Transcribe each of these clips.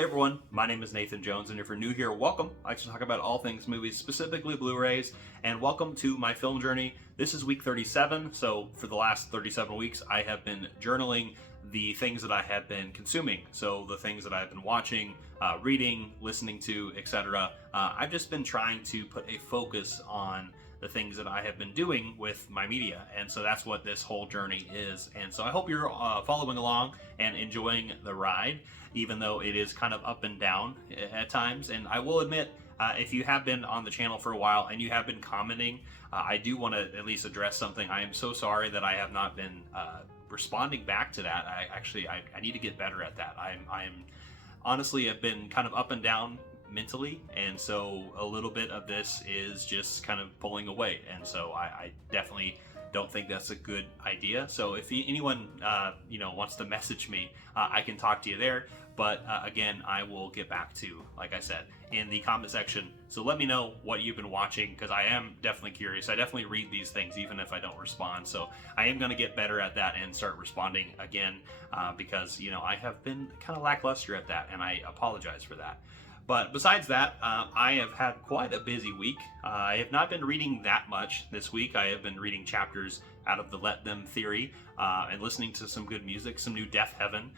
Hey everyone, my name is Nathan Jones, and if you're new here, welcome. I like to talk about all things movies, specifically Blu-rays, and welcome to my film journey. This is week 37, so for the last 37 weeks, I have been journaling the things that I have been consuming. So the things that I've been watching, reading, listening to, etc. I've just been trying to put a focus on the things that I have been doing with my media, and so that's what this whole journey is. And so I hope you're following along and enjoying the ride, even though it is kind of up and down at times. And I will admit, if you have been on the channel for a while and you have been commenting, I do want to at least address something. I am so sorry that I have not been responding back to that. I need to get better at that. I'm honestly have been kind of up and down mentally, and so a little bit of this is just kind of pulling away, and so I definitely don't think that's a good idea. So if anyone wants to message me, I can talk to you there, but again, I will get back to, like I said, in the comment section. So let me know what you've been watching, because I am definitely curious. I definitely read these things even if I don't respond, so I am going to get better at that and start responding again, because I have been kind of lackluster at that, and I apologize for that. But besides that, I have had quite a busy week. I have not been reading that much this week. I have been reading chapters out of the Let Them theory and listening to some good music. Some new Death Heaven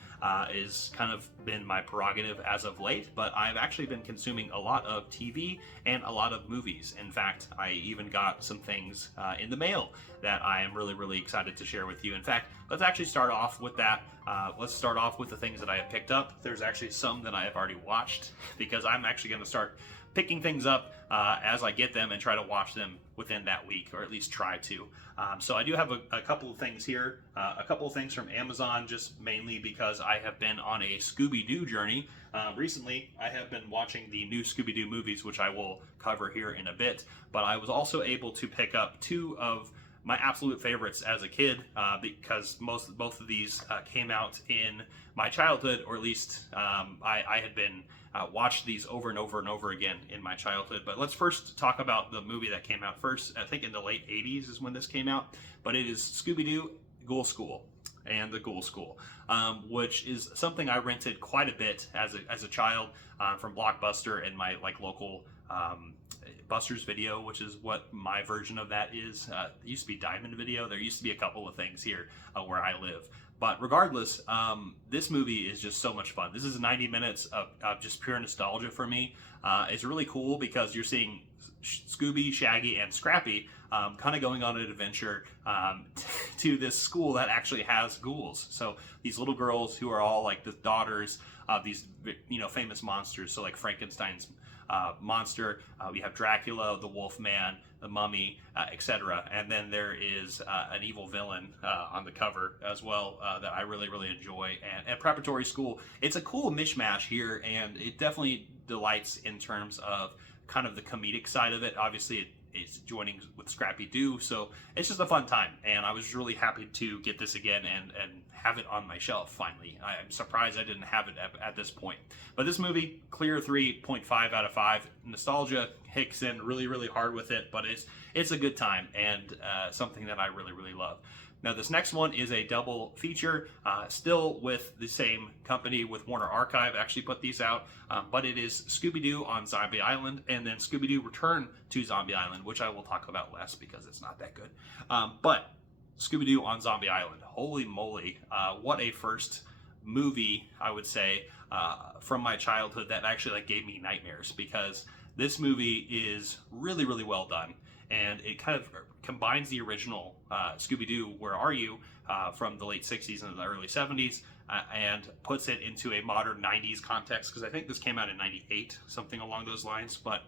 is kind of been my prerogative as of late, but I've actually been consuming a lot of TV and a lot of movies. In fact, I even got some things in the mail that I am really, really excited to share with you. In fact, let's actually start off with that. Let's start off with the things that I have picked up. There's actually some that I have already watched, because I'm actually going to start picking things up as I get them and try to watch them within that week, or at least try to. So I do have a couple of things here, a couple of things from Amazon, just mainly because I have been on a Scooby-Doo journey. Recently, I have been watching the new Scooby-Doo movies, which I will cover here in a bit, but I was also able to pick up two of my absolute favorites as a kid, because both of these came out in my childhood, or at least I had been watched these over and over and over again in my childhood. But let's first talk about the movie that came out first. I think in the late 80s is when this came out, but it is Scooby-Doo Ghoul School and the Ghoul School, which is something I rented quite a bit as a child from Blockbuster and my local Buster's Video, which is what my version of that is. It used to be Diamond Video. There used to be a couple of things here where I live. But regardless, this movie is just so much fun. This is 90 minutes of just pure nostalgia for me. It's really cool because you're seeing Scooby, Shaggy, and Scrappy kind of going on an adventure to this school that actually has ghouls. So these little girls who are all like the daughters of these famous monsters. So like Frankenstein's monster, we have Dracula, the Wolfman, the Mummy, etc. And then there is an evil villain on the cover as well that I really, really enjoy. And at Preparatory School, it's a cool mishmash here, and it definitely delights in terms of kind of the comedic side of it. Obviously, it's joining with Scrappy-Doo, so it's just a fun time, and I was really happy to get this again and have it on my shelf finally. I'm surprised I didn't have it at this point. But this movie, clear 3.5 out of 5. Nostalgia hits in really, really hard with it, but it's a good time, and something that I really, really love. Now, this next one is a double feature, still with the same company, with Warner Archive actually put these out, but it is Scooby-Doo on Zombie Island, and then Scooby-Doo Return to Zombie Island, which I will talk about less because it's not that good. But Scooby-Doo on Zombie Island, holy moly, what a first movie, I would say, from my childhood that actually gave me nightmares, because this movie is really, really well done. And it kind of combines the original Scooby-Doo, Where Are You, from the late 60s and the early 70s, and puts it into a modern 90s context, because I think this came out in 98, something along those lines. But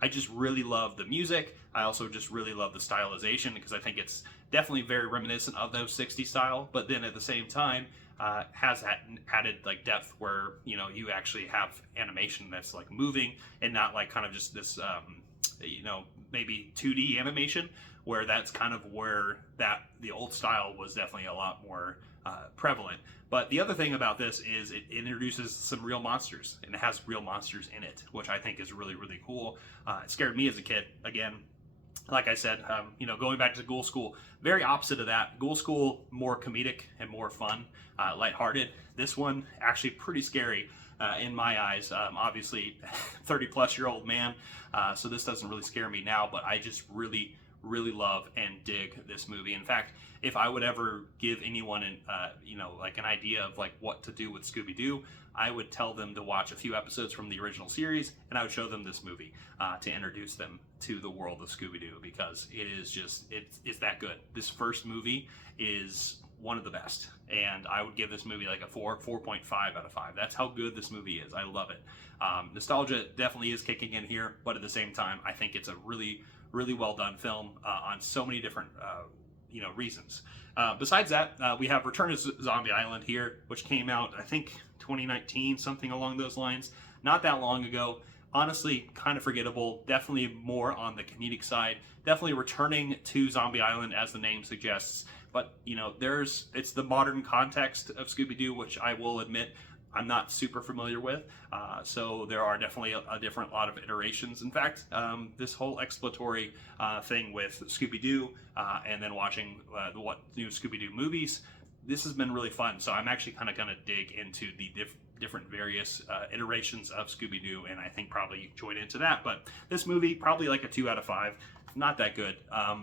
I just really love the music. I also just really love the stylization, because I think it's definitely very reminiscent of those 60s style, but then at the same time, has that added depth where you actually have animation that's moving and not kind of just this maybe 2D animation, where that's kind of where the old style was definitely a lot more prevalent. But the other thing about this is it introduces some real monsters, and it has real monsters in it, which I think is really, really cool. It scared me as a kid. Again, like I said, going back to Ghoul School, very opposite of that. Ghoul School, more comedic and more fun, lighthearted. This one, actually pretty scary. in my eyes. Obviously, 30-plus-year-old man, so this doesn't really scare me now, but I just really, really love and dig this movie. In fact, if I would ever give anyone like an idea of like what to do with Scooby-Doo, I would tell them to watch a few episodes from the original series, and I would show them this movie to introduce them to the world of Scooby-Doo, because it is just, it's that good. This first movie is one of the best, and I would give this movie like a 4.5 out of 5. That's how good this movie is. I love it. Nostalgia definitely is kicking in here, but at the same time, I think it's a really, really well done film on so many different reasons. Besides that, we have Return to Zombie Island here, which came out, I think, 2019, something along those lines. Not that long ago. Honestly, kind of forgettable. Definitely more on the comedic side. Definitely returning to Zombie Island, as the name suggests. But, it's the modern context of Scooby-Doo, which I will admit I'm not super familiar with. So there are definitely a different lot of iterations. In fact, this whole exploratory thing with Scooby-Doo and then watching what new Scooby-Doo movies, this has been really fun. So I'm actually kind of going to dig into the different various iterations of Scooby-Doo, and I think probably join into that. But this movie, probably like a 2 out of 5. Not that good,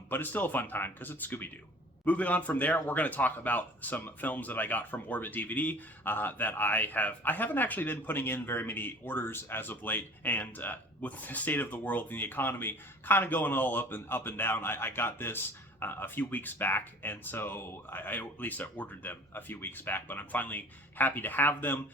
but it's still a fun time because it's Scooby-Doo. Moving on from there, we're going to talk about some films that I got from Orbit DVD that I haven't actually been putting in very many orders as of late, and with the state of the world and the economy kind of going all up and down, I got this a few weeks back, and so I ordered them a few weeks back, but I'm finally happy to have them,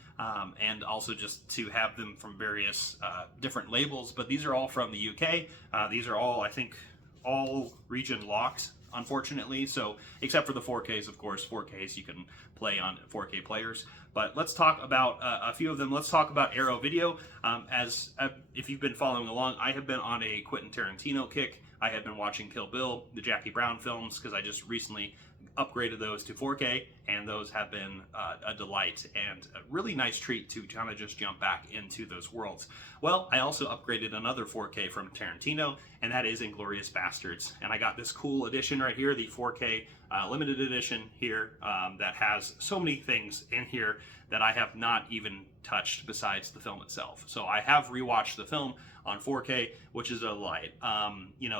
and also just to have them from various different labels. But these are all from the UK. These are all, I think, all region locked, unfortunately, so except for the 4Ks, of course. 4Ks you can play on 4K players. But let's talk about a few of them. Let's talk about Arrow Video. If you've been following along, I have been on a Quentin Tarantino kick. I have been watching Kill Bill, the Jackie Brown films, because I just recently upgraded those to 4K, and those have been a delight and a really nice treat to kind of just jump back into those worlds. Well, I also upgraded another 4K from Tarantino, and that is Inglourious Basterds. And I got this cool edition right here, the 4K limited edition here, that has so many things in here that I have not even touched besides the film itself. So I have rewatched the film on 4K, which is a delight.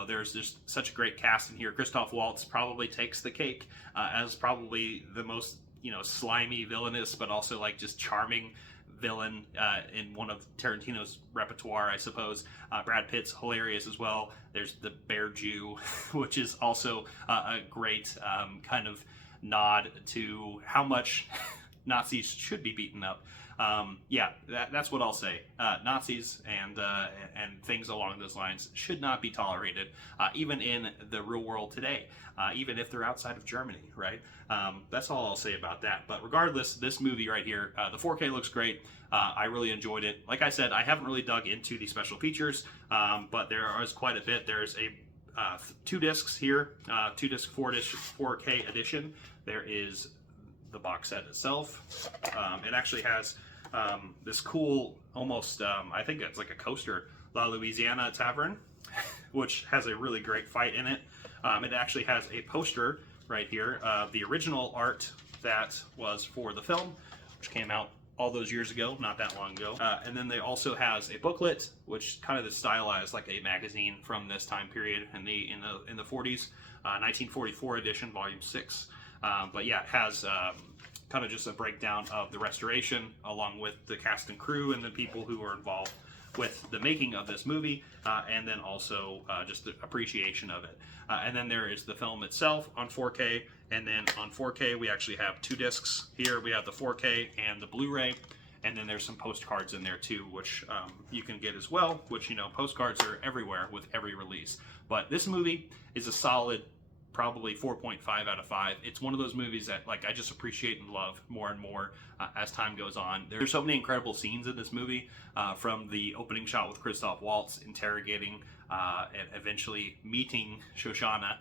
There's just such a great cast in here. Christoph Waltz probably takes the cake as probably the most, slimy, villainous, but also like just charming villain in one of Tarantino's repertoire, I suppose. Brad Pitt's hilarious as well. There's the Bear Jew, which is also a great kind of nod to how much Nazis should be beaten up. That's what I'll say. Nazis and things along those lines should not be tolerated, even in the real world today, even if they're outside of Germany, right? That's all I'll say about that. But regardless, this movie right here, the 4K looks great. I really enjoyed it. Like I said, I haven't really dug into the special features, but there is quite a bit. There's a 2 discs here, 2-disc, 4-disc 4K edition. There is the box set itself. It actually has this cool, almost, I think it's like a coaster, La Louisiana Tavern, which has a really great fight in it. It actually has a poster right here of the original art that was for the film, which came out all those years ago, not that long ago. And then they also has a booklet, which kind of is stylized like a magazine from this time period in the 40s, 1944 edition, volume 6. But yeah, it has kind of just a breakdown of the restoration, along with the cast and crew and the people who were involved with the making of this movie, and then also just the appreciation of it. And then there is the film itself on 4K, and then on 4K we actually have 2 discs here. We have the 4K and the Blu-ray, and then there's some postcards in there too, which you can get as well, which, postcards are everywhere with every release. But this movie is a solid, probably 4.5 out of 5. It's one of those movies that I just appreciate and love more and more as time goes on. There's so many incredible scenes in this movie, from the opening shot with Christoph Waltz interrogating and eventually meeting Shoshana,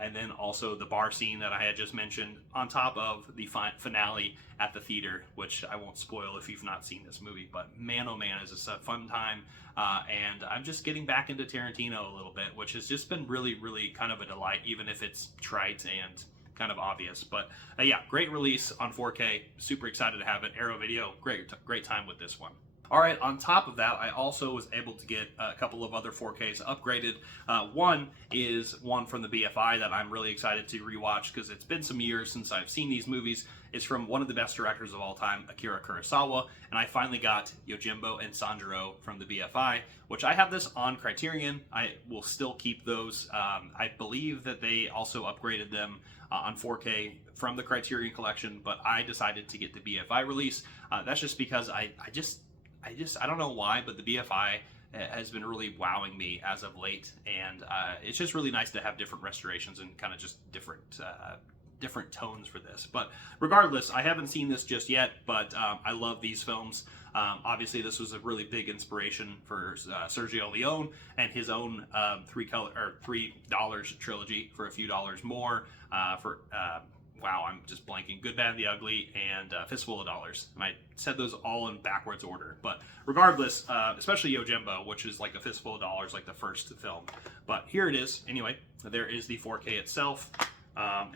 and then also the bar scene that I had just mentioned, on top of the finale at the theater, which I won't spoil if you've not seen this movie. But man, oh man, is this a fun time. And I'm just getting back into Tarantino a little bit, which has just been really, really kind of a delight, even if it's trite and kind of obvious. But yeah, great release on 4K. Super excited to have it. Arrow Video, great time with this one. All right, on top of that, I also was able to get a couple of other 4Ks upgraded. One is one from the BFI that I'm really excited to rewatch because it's been some years since I've seen these movies. It's from one of the best directors of all time, Akira Kurosawa, and I finally got Yojimbo and Sanjuro from the BFI, which I have this on Criterion. I will still keep those. I believe that they also upgraded them on 4K from the Criterion collection, but I decided to get the BFI release. That's just because I don't know why, but the BFI has been really wowing me as of late, and it's just really nice to have different restorations and kind of just different tones for this. But regardless, I haven't seen this just yet, but I love these films. Obviously, this was a really big inspiration for Sergio Leone and his own $3 trilogy for a few dollars more wow, I'm just blanking. Good, Bad, and the Ugly, and Fistful of Dollars. And I said those all in backwards order. But regardless, especially Yojimbo, which is like a Fistful of Dollars, like the first film. But here it is. Anyway, there is the 4K itself.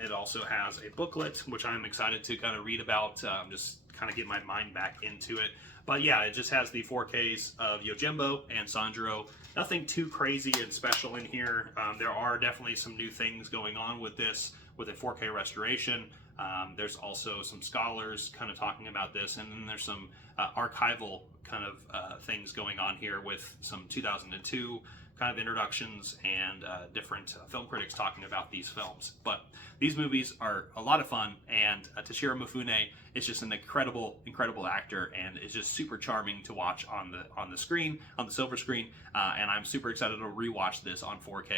It also has a booklet, which I'm excited to kind of read about, just kind of get my mind back into it. But yeah, it just has the 4Ks of Yojimbo and Sanjuro. Nothing too crazy and special in here. There are definitely some new things going on with this, with a 4K restoration. There's also some scholars kind of talking about this, and then there's some archival kind of things going on here with some 2002 kind of introductions and different film critics talking about these films. But these movies are a lot of fun, and Toshiro Mifune is just an incredible actor, and is just super charming to watch on the screen, on the silver screen. And I'm super excited to rewatch this on 4K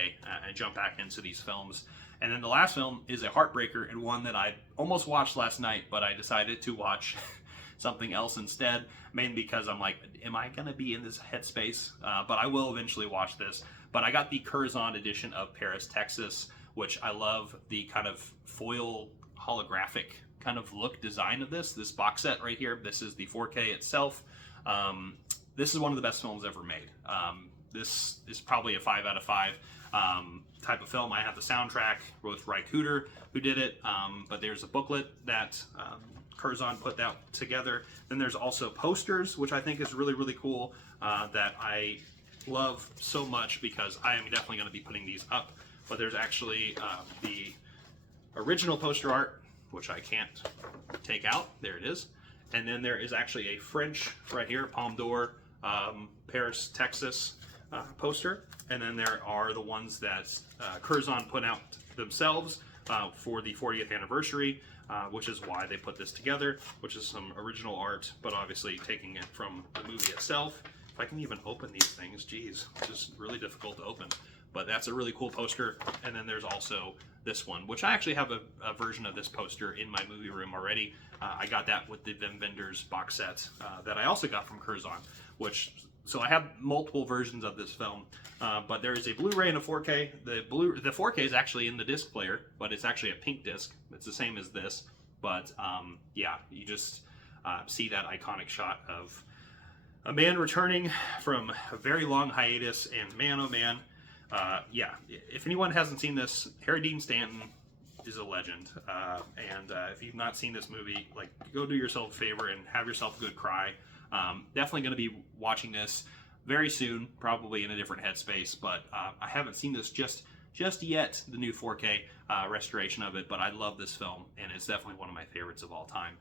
and jump back into these films. And then the last film is a heartbreaker, and one that I almost watched last night, but I decided to watch something else instead, mainly because I'm like, am I going to be in this headspace? But I will eventually watch this. But I got the Curzon edition of Paris, Texas, which I love the kind of foil holographic kind of look design of this box set right here. This is the 4K itself. This is one of the best films ever made. This is probably a 5 out of 5. Type of film. I have the soundtrack with Ry Cooder, who did it, but there's a booklet that Curzon put that together. Then there's also posters, which I think is really cool, that I love so much because I am definitely going to be putting these up. But there's actually the original poster art, which I can't take out. There it is. And then there is actually a French, right here, Palme d'Or, Paris, Texas poster. And then there are the ones that Curzon put out themselves for the 40th anniversary, which is why they put this together, which is some original art, but obviously taking it from the movie itself. If I can even open these things, geez, it's just really difficult to open. But that's a really cool poster. And then there's also this one, which I actually have a version of this poster in my movie room already. I got that with the Vim Vendors box set that I also got from Curzon, so I have multiple versions of this film, but there is a Blu-ray and a 4K. The 4K is actually in the disc player, but it's actually a pink disc. It's the same as this, but yeah, you just see that iconic shot of a man returning from a very long hiatus, and man, oh man, yeah, if anyone hasn't seen this, Harry Dean Stanton is a legend, and if you've not seen this movie, like, go do yourself a favor and have yourself a good cry. Definitely going to be watching this very soon, probably in a different headspace, but I haven't seen this just yet, the new 4K restoration of it, but I love this film, and it's definitely one of my favorites of all time.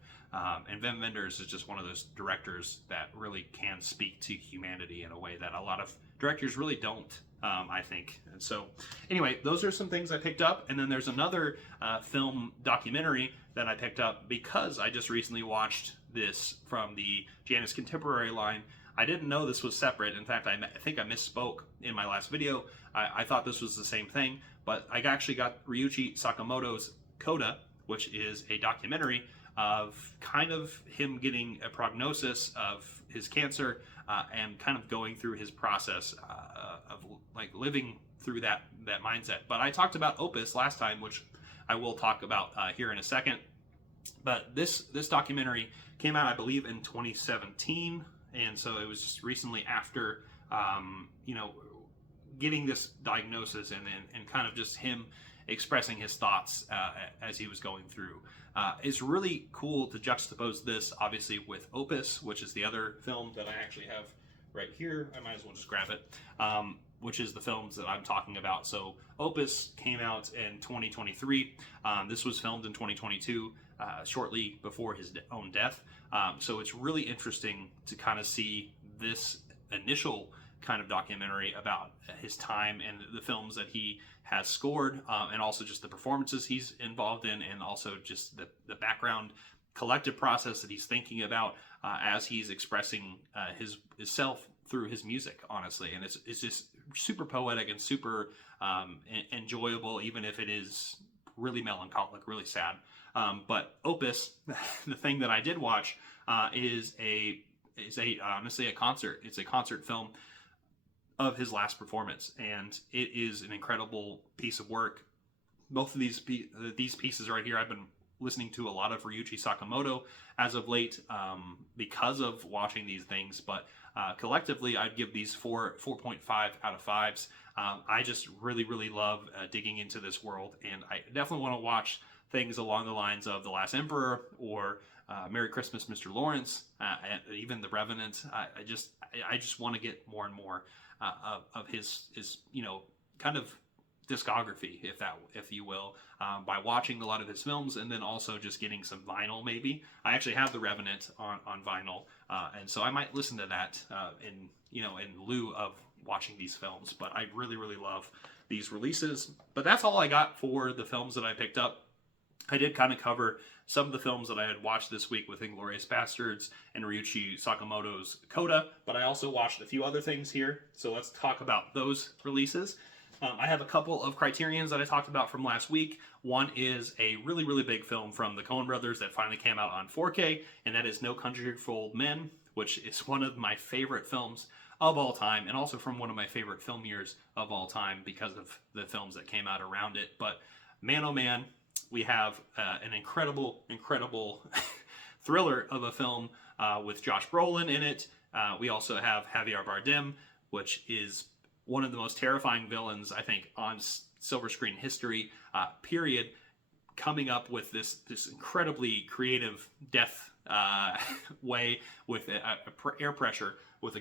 And Vim Vendors is just one of those directors that really can speak to humanity in a way that a lot of directors really don't, I think. And so, anyway, those are some things I picked up, and then there's another film documentary that I picked up because I just recently watched this from the Janus Contemporary line. I didn't know this was separate. In fact, I think I misspoke in my last video. I thought this was the same thing, but I actually got Ryuichi Sakamoto's Coda, which is a documentary of kind of him getting a prognosis of his cancer and kind of going through his process of like living through that mindset. But I talked about Opus last time, which I will talk about here in a second. But this documentary came out, I believe, in 2017, and so it was just recently after, you know, getting this diagnosis and kind of just him expressing his thoughts as he was going through. It's really cool to juxtapose this, obviously, with Opus, which is the other film that I actually have right here. I might as well just grab it, which is the films that I'm talking about. So Opus came out in 2023. This was filmed in 2022, shortly before his own death. So it's really interesting to kind of see this initial kind of documentary about his time and the films that he has scored, and also just the performances he's involved in, and also just the background collective process that he's thinking about as he's expressing his self through his music, honestly. And it's just super poetic and super enjoyable, even if it is really melancholic, really sad. But Opus, the thing that I did watch, is honestly a concert. It's a concert film of his last performance, and it is an incredible piece of work. Both of these pieces right here, I've been listening to a lot of Ryuichi Sakamoto as of late because of watching these things, but collectively I'd give these 4.5 out of 5s. I just really love digging into this world, and I definitely want to watch things along the lines of The Last Emperor or Merry Christmas, Mr. Lawrence, and even The Revenant. I just want to get more and more of his kind of discography, if you will, by watching a lot of his films, and then also just getting some vinyl. Maybe I actually have The Revenant on vinyl, and so I might listen to that in lieu of watching these films. But I really love these releases. But that's all I got for the films that I picked up. I did kind of cover some of the films that I had watched this week with Inglourious Basterds and Ryuichi Sakamoto's Coda, but I also watched a few other things here, so let's talk about those releases. I have a couple of Criterions that I talked about from last week. One is a really big film from the Coen brothers that finally came out on 4K, and that is No Country for Old Men, which is one of my favorite films of all time, and also from one of my favorite film years of all time because of the films that came out around it. But man, oh man, we have an incredible thriller of a film with Josh Brolin in it. We also have Javier Bardem, which is one of the most terrifying villains, I think, on silver screen history, period, coming up with this incredibly creative death way with air pressure. With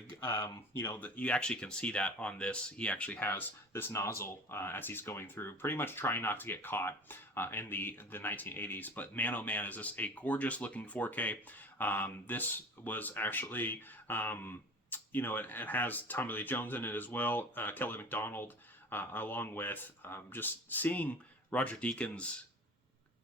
you actually can see that on this. He actually has this nozzle as he's going through, pretty much trying not to get caught in the 1980s. But man, oh man, is this a gorgeous looking 4K. This was actually, it has Tommy Lee Jones in it as well, Kelly MacDonald, along with just seeing Roger Deakins'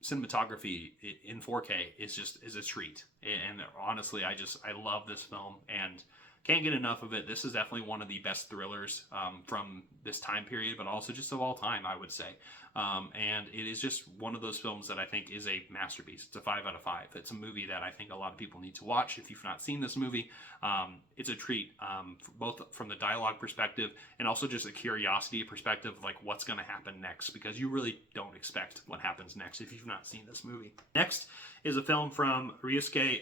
cinematography in 4K is a treat. And honestly, I love this film and can't get enough of it. This is definitely one of the best thrillers from this time period, but also just of all time, I would say. And it is just one of those films that I think is a masterpiece. It's a 5 out of 5. It's a movie that I think a lot of people need to watch. If you've not seen this movie, it's a treat, both from the dialogue perspective and also just a curiosity perspective, like what's going to happen next, because you really don't expect what happens next if you've not seen this movie. Next is a film from Ryusuke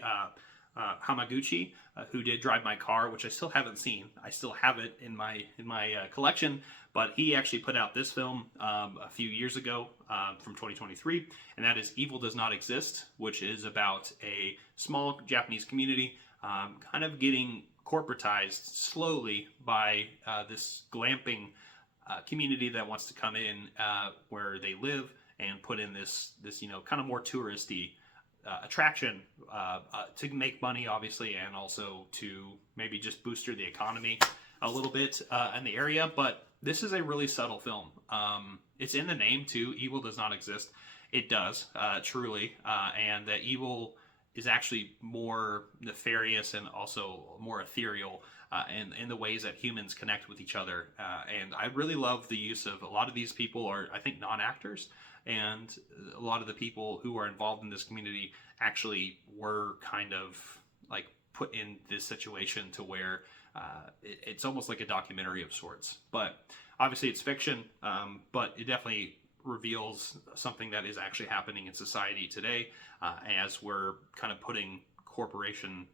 Hamaguchi, who did Drive My Car, which I still haven't seen. I still have it in my collection, but he actually put out this film a few years ago from 2023, and that is Evil Does Not Exist, which is about a small Japanese community kind of getting corporatized slowly by this glamping community that wants to come in where they live and put in this kind of more touristy attraction to make money, obviously, and also to maybe just booster the economy a little bit in the area. But this is a really subtle film. It's in the name too. Evil does not exist. It does, truly, and that evil is actually more nefarious and also more ethereal in the ways that humans connect with each other. And I really love the use of a lot of these people are, I think, non-actors. And a lot of the people who are involved in this community actually were kind of like put in this situation to where it's almost like a documentary of sorts. But obviously it's fiction, but it definitely reveals something that is actually happening in society today as we're kind of putting corporation,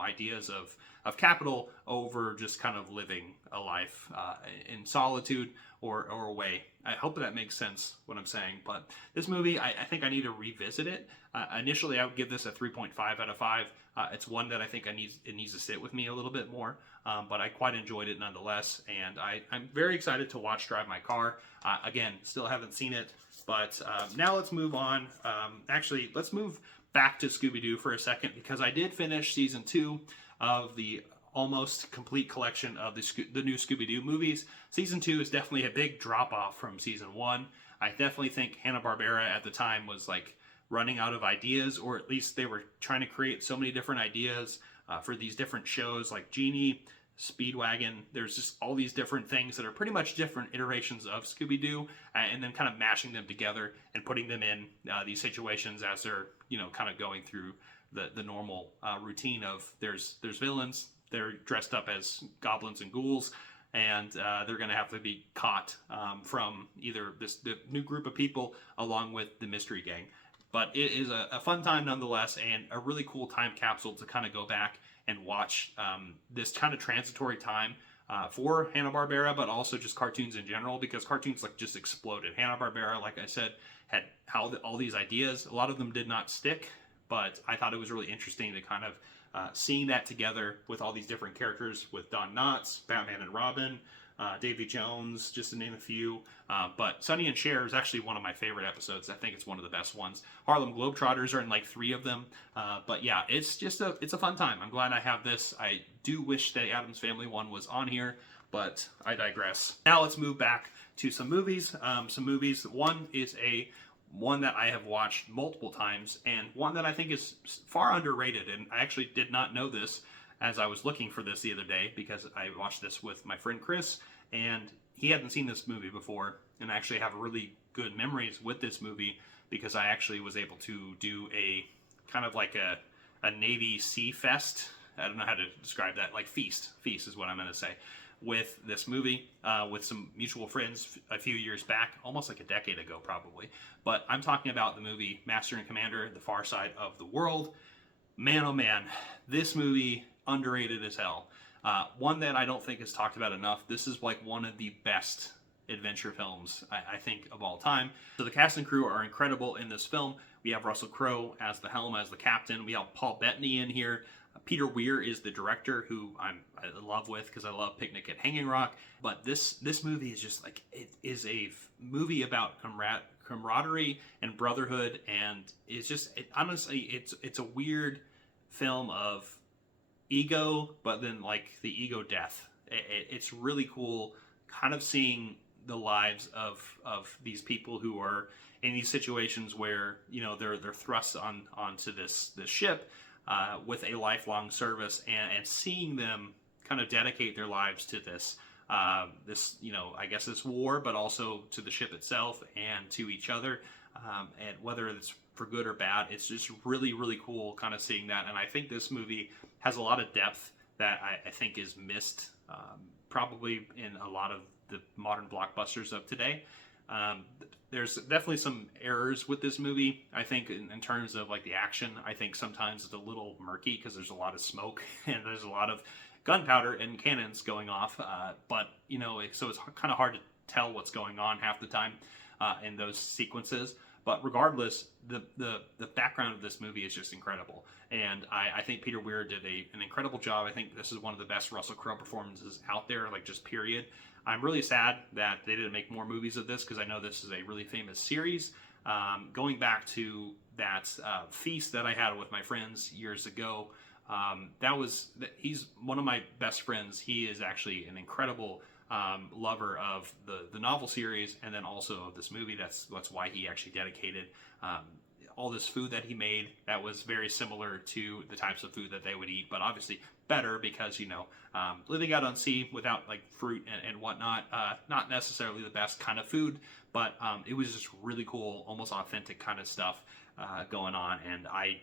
ideas of capital over just kind of living a life in solitude or away. I hope that makes sense what I'm saying, but this movie, I think I need to revisit it. Initially, I would give this a 3.5 out of 5. It's one that I think it needs to sit with me a little bit more, but I quite enjoyed it nonetheless, and I'm very excited to watch Drive My Car. Again, still haven't seen it, but now let's move on. Actually, let's move back to Scooby-Doo for a second, because I did finish season 2 of the almost complete collection of the new Scooby-Doo movies. Season 2 is definitely a big drop-off from season 1. I definitely think Hanna-Barbera at the time was like running out of ideas, or at least they were trying to create so many different ideas for these different shows like Genie, Speedwagon. There's just all these different things that are pretty much different iterations of Scooby-Doo, and then kind of mashing them together and putting them in these situations as they're kind of going through the normal routine of there's villains, they're dressed up as goblins and ghouls, and they're going to have to be caught from either the new group of people along with the mystery gang. But it is a fun time nonetheless, and a really cool time capsule to kind of go back and watch this kind of transitory time for Hanna-Barbera, but also just cartoons in general, because cartoons like just exploded. Hanna-Barbera, like I said, had all these ideas. A lot of them did not stick, but I thought it was really interesting to kind of seeing that together with all these different characters, with Don Knotts, Batman and Robin, Davy Jones, just to name a few. But Sonny and Cher is actually one of my favorite episodes. I think it's one of the best ones. Harlem Globetrotters are in like 3 of them. But yeah, it's a fun time. I'm glad I have this. I do wish the Addams Family one was on here, but I digress. Now let's move back to some movies. One is one that I have watched multiple times, and one that I think is far underrated. And I actually did not know this as I was looking for this the other day, because I watched this with my friend Chris, and he hadn't seen this movie before, and I actually have really good memories with this movie, because I actually was able to do a kind of like a Navy Sea Fest. I don't know how to describe that, like feast is what I'm going to say, with this movie, with some mutual friends a few years back, almost like a decade ago probably. But I'm talking about the movie Master and Commander, The Far Side of the World. Man, oh man, this movie, underrated as hell. One that I don't think is talked about enough. This is like one of the best adventure films, I think, of all time. So the cast and crew are incredible in this film. We have Russell Crowe as the helm, as the captain. We have Paul Bettany in here. Peter Weir is the director, who I'm in love with because I love Picnic at Hanging Rock. But this movie is just like, it is a movie about camaraderie and brotherhood, and it's just, honestly, it's a weird film of ego, but then like the ego death. It's really cool kind of seeing the lives of these people who are in these situations where they're thrust onto this ship with a lifelong service, and seeing them kind of dedicate their lives to this I guess this war, but also to the ship itself and to each other, and whether it's for good or bad, it's just really, really cool kind of seeing that. And I think this movie has a lot of depth that I think is missed probably in a lot of the modern blockbusters of today. There's definitely some errors with this movie, I think, in terms of like the action. I think sometimes it's a little murky because there's a lot of smoke and there's a lot of gunpowder and cannons going off, but so it's kind of hard to tell what's going on half the time in those sequences. But regardless, the background of this movie is just incredible, and I think Peter Weir did an incredible job. I think this is one of the best Russell Crowe performances out there, like just period. I'm really sad that they didn't make more movies of this, because I know this is a really famous series. Going back to that feast that I had with my friends years ago, he's one of my best friends. He is actually an incredible lover of the novel series, and then also of this movie. That's why he actually dedicated all this food that he made that was very similar to the types of food that they would eat, but obviously better, because living out on sea without like fruit and whatnot, not necessarily the best kind of food, but it was just really cool, almost authentic kind of stuff going on, and I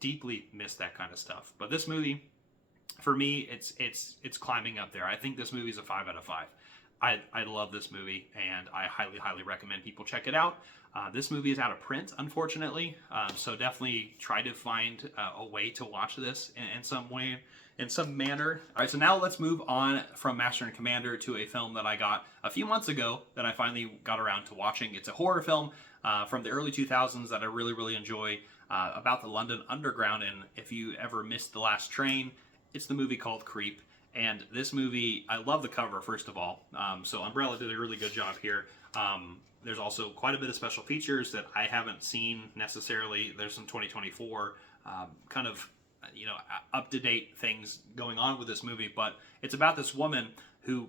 deeply miss that kind of stuff. But this movie, for me, it's climbing up there. I think this movie is a 5 out of 5. I love this movie, and I highly recommend people check it out. This movie is out of print, unfortunately, so definitely try to find a way to watch this in some way, in some manner. All right, so now let's move on from Master and Commander to a film that I got a few months ago that I finally got around to watching. It's a horror film from the early 2000s that I really enjoy, about the London Underground, and if you ever missed The Last Train, it's the movie called Creep. And this movie, I love the cover, first of all. So Umbrella did a really good job here. There's also quite a bit of special features that I haven't seen necessarily. There's some 2024 kind of, up-to-date things going on with this movie. But it's about this woman who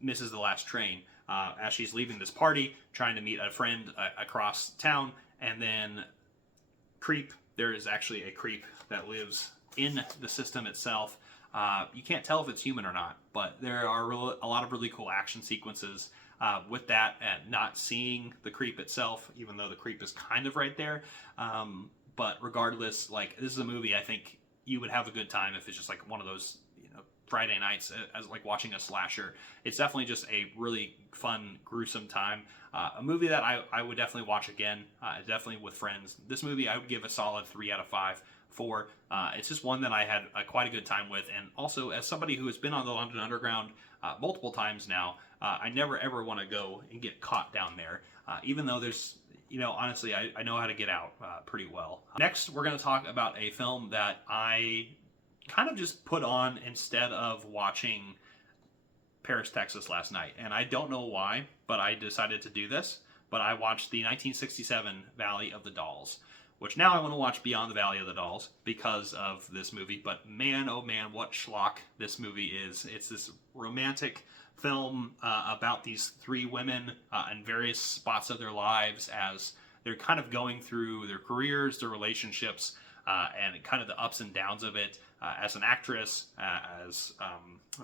misses the last train as she's leaving this party, trying to meet a friend across town. And then there is actually a creep that lives in the system itself. You can't tell if it's human or not, but there are a lot of really cool action sequences with that, and not seeing the creep itself, even though the creep is kind of right there. But regardless, like, this is a movie I think you would have a good time if it's just like one of those Friday nights as like watching a slasher. It's definitely just a really fun, gruesome time. A movie that I would definitely watch again, definitely with friends. This movie I would give a solid 3 out of 5 for. It's just one that I had quite a good time with, and also as somebody who has been on the London Underground multiple times now, I never ever want to go and get caught down there, even though there's, honestly, I know how to get out pretty well. Next, we're going to talk about a film that I kind of just put on instead of watching Paris, Texas last night, and I don't know why, but I decided to do this. But I watched the 1967 Valley of the Dolls, which now I want to watch Beyond the Valley of the Dolls because of this movie. But man, oh man, what schlock this movie is. It's this romantic film about these 3 women in various spots of their lives as they're kind of going through their careers, their relationships, and kind of the ups and downs of it. As an actress, I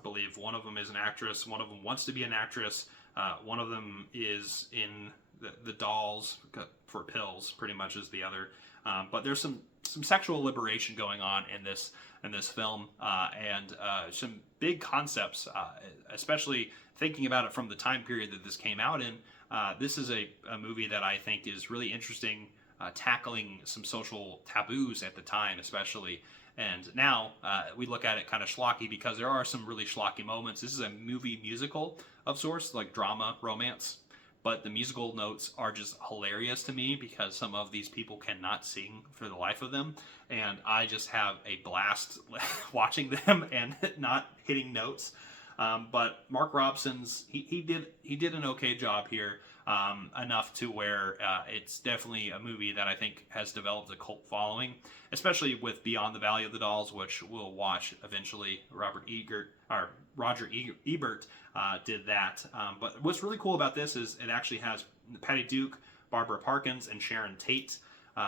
believe one of them is an actress, one of them wants to be an actress, one of them is in the Dolls for Pills, pretty much, is the other. But there's some sexual liberation going on in this film, and some big concepts, especially thinking about it from the time period that this came out in. This is a movie that I think is really interesting, tackling some social taboos at the time, especially. And now we look at it kind of schlocky because there are some really schlocky moments. This is a movie musical of sorts, like drama, romance. But the musical notes are just hilarious to me because some of these people cannot sing for the life of them. And I just have a blast watching them and not hitting notes. But Mark Robson's, he did an okay job here, enough to where it's definitely a movie that I think has developed a cult following, especially with Beyond the Valley of the Dolls, which we'll watch eventually. Roger Ebert did that. But what's really cool about this is it actually has Patty Duke, Barbara Parkins, and Sharon Tate,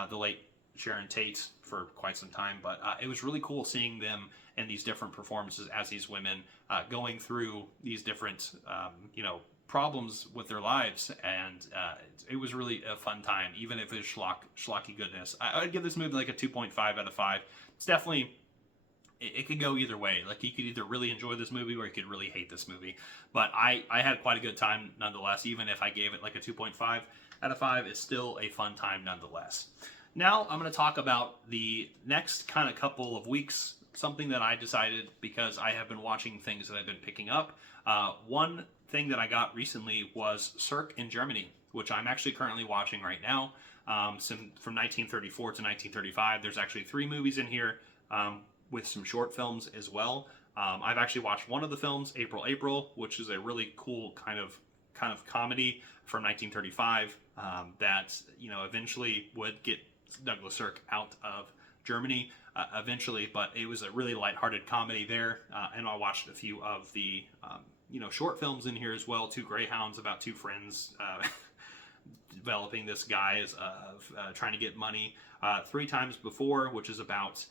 the late Sharon Tate, for quite some time. But it was really cool seeing them in these different performances as these women going through these different, problems with their lives, and it was really a fun time, even if it's schlocky goodness. I would give this movie like a 2.5 out of 5. It's definitely, it could go either way. Like, you could either really enjoy this movie or you could really hate this movie. But I had quite a good time nonetheless. Even if I gave it like a 2.5 out of 5, it's still a fun time nonetheless. Now I'm going to talk about the next kind of couple of weeks, something that I decided, because I have been watching things that I've been picking up. One thing that I got recently was Cirque in Germany, which I'm actually currently watching right now. From 1934 to 1935, there's actually 3 movies in here, with some short films as well. I've actually watched one of the films, April, which is a really cool kind of comedy from 1935 that eventually would get Douglas Sirk out of Germany eventually, but it was a really lighthearted comedy there. And I watched a few of the short films in here as well. 2 Greyhounds, about 2 friends developing this guy as trying to get money. 3 Times Before, which is about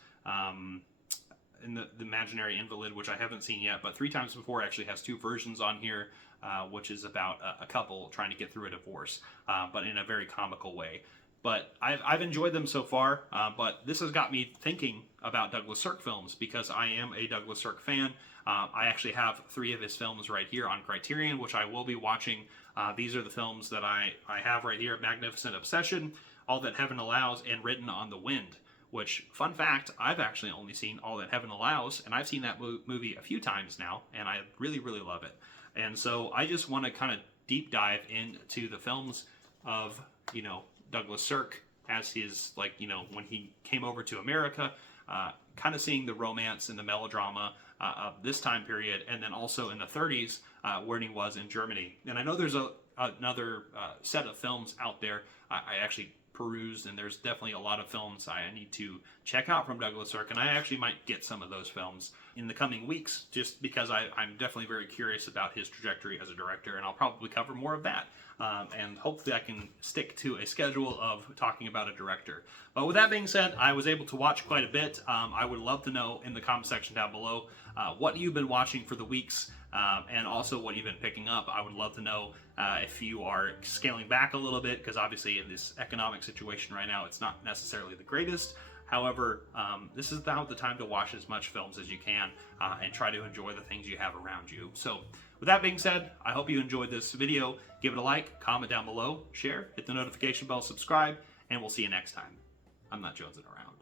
in the Imaginary Invalid, which I haven't seen yet, but 3 Times Before actually has 2 versions on here, which is about a couple trying to get through a divorce, but in a very comical way. But I've enjoyed them so far, but this has got me thinking about Douglas Sirk films because I am a Douglas Sirk fan. I actually have 3 of his films right here on Criterion, which I will be watching. These are the films that I have right here: Magnificent Obsession, All That Heaven Allows, and Written on the Wind. Which, fun fact, I've actually only seen All That Heaven Allows, and I've seen that movie a few times now, and I really, really love it. And so I just want to kind of deep dive into the films of, Douglas Sirk as his, when he came over to America, kind of seeing the romance and the melodrama of this time period, and then also in the 30s, when he was in Germany. And I know there's another set of films out there. I actually perused, and there's definitely a lot of films I need to check out from Douglas Sirk, and I actually might get some of those films in the coming weeks, just because I'm definitely very curious about his trajectory as a director, and I'll probably cover more of that. And hopefully I can stick to a schedule of talking about a director. But with that being said, I was able to watch quite a bit. I would love to know in the comment section down below what you've been watching for the weeks, and also what you've been picking up. I would love to know if you are scaling back a little bit, because obviously in this economic situation right now, it's not necessarily the greatest. However, this is now the time to watch as much films as you can, and try to enjoy the things you have around you. So with that being said, I hope you enjoyed this video. Give it a like, comment down below, share, hit the notification bell, subscribe, and we'll see you next time. I'm not jonesing around.